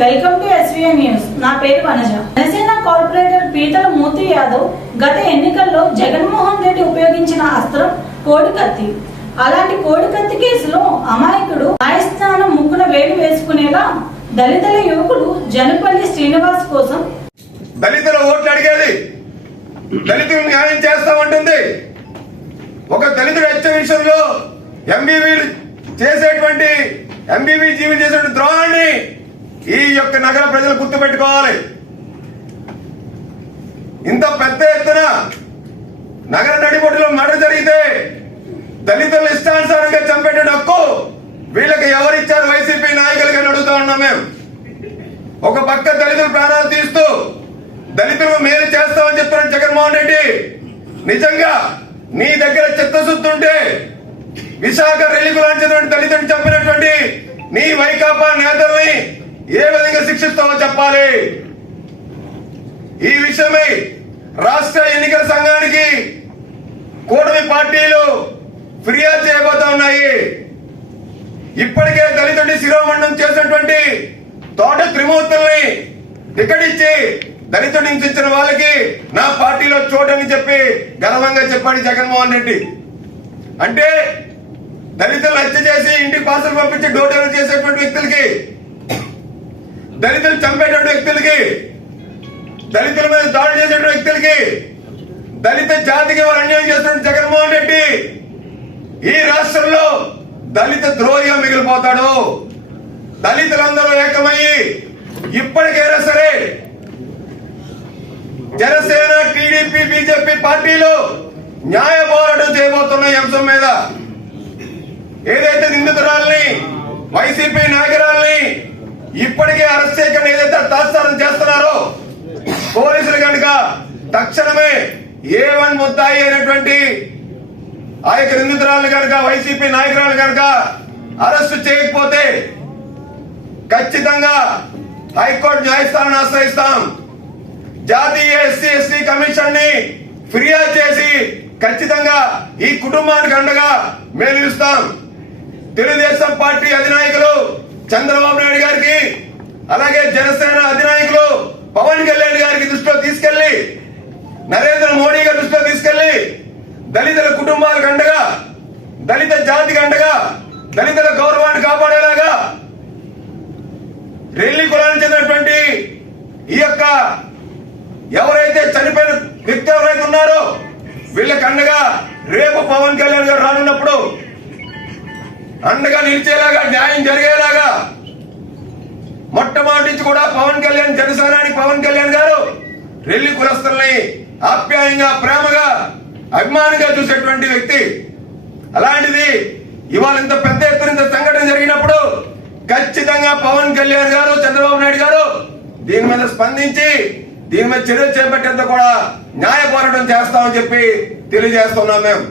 Welcome to SVI news. నా పేరు Vanaja. Janasena corporator పీతల మూర్తి యాదవ్ గత ఎన్నికల్లో జగన్మోహన్ రెడ్డి ఉపయోగించిన అస్త్రం కోడికత్తి. అలాంటి కోడికత్తి కేసులో అమాయకుడు న్యాయస్థానం ముక్కున వేలు వేసుకునేలా దళితుల యువకుడు జనపల్లి శ్రీనివాస్ కోసం దళితుల ఓట్లు అడిగేది. దళితులు న్యాయం చేస్తామంటుంది. ఒక దళితుడు హత్య విషయంలో ఎంబీవీ చేసేటువంటి ఎంబీవీ జీవి చేసేటువంటి ద్రోహాన్ని ఈ యొక్క నగర ప్రజలు గుర్తుపెట్టుకోవాలి. ఇంత పెద్ద ఎత్తున నగర నడిబొడ్డులో మర్డర్ జరిగితే దళితులను ఇష్టానుసారంగా చంపేట హక్కు వీళ్ళకి ఎవరిచ్చారు వైసీపీ నాయకులుగా అడుగుతా ఉన్నాం మేము. ఒక పక్క దళితులు ప్రాణాలు తీస్తూ దళితులకు మేలు చేస్తామని చెప్తున్నాడు జగన్మోహన్ రెడ్డి నిజంగా నీ దగ్గర చిత్తశుద్ధి ఉంటే విశాఖ రెల్లికు లాంటి ఏ విధంగా శిక్షిస్తామో చెప్పాలి. ఈ విషయమై రాష్ట్ర ఎన్నికల సంఘానికి కూటమి పార్టీలు ఫిర్యాదు చేయబోతా ఉన్నాయి. ఇప్పటికే దళితుడి శిరోమండం చేసినటువంటి తోట త్రిమూర్తుల్ని ఇక్కడిచ్చి దళితుడి నుంచి ఇచ్చిన వాళ్ళకి నా పార్టీలో చోటని చెప్పి గర్వంగా చెప్పాడు జగన్మోహన్ రెడ్డి. అంటే దళితులు హత్య చేసి ఇంటికి పాసులు పంపించి డోటర్లు చేసేటువంటి వ్యక్తులకి దళితులు చంపేటువంటి వ్యక్తులకి దళితుల మీద దాడి చేసేటువంటి వ్యక్తులకి దళిత జాతికి వారు అన్యాయం చేస్తున్న జగన్మోహన్ రెడ్డి ఈ రాష్ట్రంలో దళిత ద్రోహిగా మిగిలిపోతాడు. దళితులందరూ ఏకమయ్యి ఇప్పటికైనా సరే జనసేన టీడీపీ బీజేపీ పార్టీలు న్యాయ పోరాటం చేయబోతున్న అంశం మీద ఏదైతే నిందితురాల్ని వైసీపీ నాయకురాల్ని ఇప్పటికే అరెస్ట్ చేయకుండా. ఏదైతే తాత్సారం చేస్తున్నారో పోలీసులు కనుక తక్షణమే ఏ వన్ ముద్దాయి అయినటువంటి ఆ యొక్క నిందితురాలు కనుక వైసీపీ నాయకురాలు కనుక అరెస్టు చేయకపోతే ఖచ్చితంగా హైకోర్టు న్యాయస్థానాన్ని ఆశ్రయిస్తాం. జాతీయ ఎస్సీ ఎస్టీ కమిషన్ని ఫిర్యాదు చేసి ఖచ్చితంగా ఈ కుటుంబానికి అండగా మేలు తెలుగుదేశం పార్టీ అధినాయకులు అలాగే జనసేన అధినాయకులు పవన్ కళ్యాణ్ గారికి దృష్టిలో తీసుకెళ్ళి నరేంద్ర మోడీ గారి దృష్టిలో తీసుకెళ్ళి దళితుల కుటుంబాలకు అండగా దళిత జాతికి అండగా దళితుల గౌరవాన్ని కాపాడేలాగా రెల్లి కులానికి చెందినటువంటి ఈ యొక్క ఎవరైతే చనిపోయిన వ్యక్తి ఎవరైతే ఉన్నారో వీళ్ళకి అండగా రేపు పవన్ కళ్యాణ్ గారు రానున్నప్పుడు అండగా నిలిచేలాగా న్యాయం జరిగేలాగా మొట్టమొదటి నుంచి కూడా పవన్ కళ్యాణ్ జనసేనాని పవన్ కళ్యాణ్ గారు రెల్లి కులస్తుల్ని ఆప్యాయంగా ప్రేమగా అభిమానంగా చూసేటువంటి వ్యక్తి. అలాంటిది ఇవాళ ఇంత పెద్ద ఎత్తున ఇంత సంఘటన జరిగినప్పుడు ఖచ్చితంగా పవన్ కళ్యాణ్ గారు చంద్రబాబు నాయుడు గారు దీని మీద స్పందించి దీని మీద చర్యలు చేపట్టేంత కూడా న్యాయ పోరాటం చేస్తామని చెప్పి తెలియజేస్తున్నాం మేము.